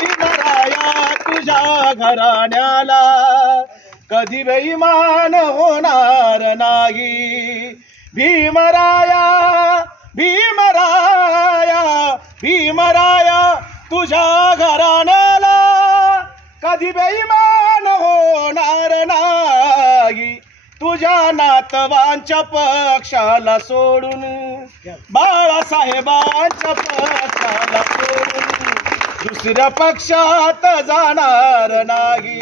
भीमराया तुझ्या घराण्याला कधी बेईमान होणार नाही। भीमराया भीमराया भीमराया तुझ्या घराण्याला कधी बेईमान होणार नाही। तुझ्या नातवांच्या पक्षाला सोडून बाळासाहेबांच्या पक्षाला सोडून दुसऱ्या पक्षात जाणार नाही।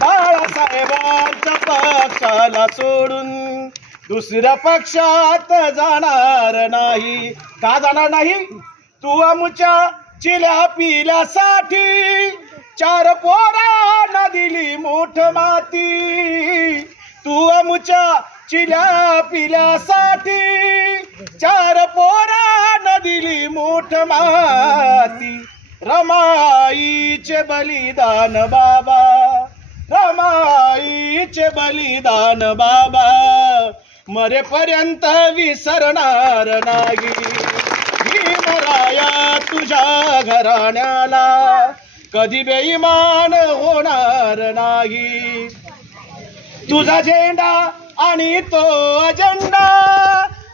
बाळासाहेबांच्या पक्षाला सोडून दुसऱ्या पक्षात जाणार नाही। का जाणार नाही? तू आमच्या चिल्या पिल्यासाठी 4 पोरांना दिली मोठ माती। तू आमच्या चिल्या पिल्यासाठी 4 पोरांना दिली मोठ माती। रमाईचे बलिदान बाबा, रमाईचे बलिदान बाबा मरेपर्यंत विसरणार नाही। भीमराया तुझ्या घराण्याला कधी बेईमान होणार नाही। तुझा झेंडा आणि तो अजेंडा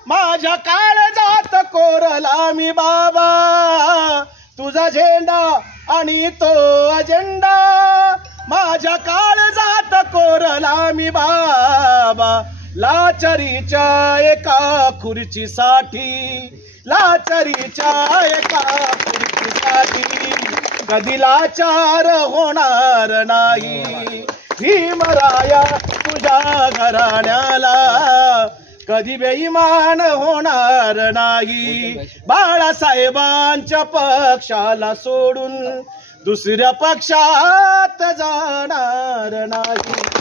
माझ्या काळजात कोरला मी बाबा। तुझा झेंडा आणि तो अजेंडा माझ्या काळजात कोरला मी बाबा। लाचारीच्या एका खुर्चीसाठी, लाचारीच्या एका खुर्चीसाठी कधी लाचार होणार नाही। भीमराया तुझ्या घराण्याला कधी बेईमान होणार नाही। बाळासाहेबांच्या पक्षाला सोडून दुसऱ्या पक्षात जाणार नाही।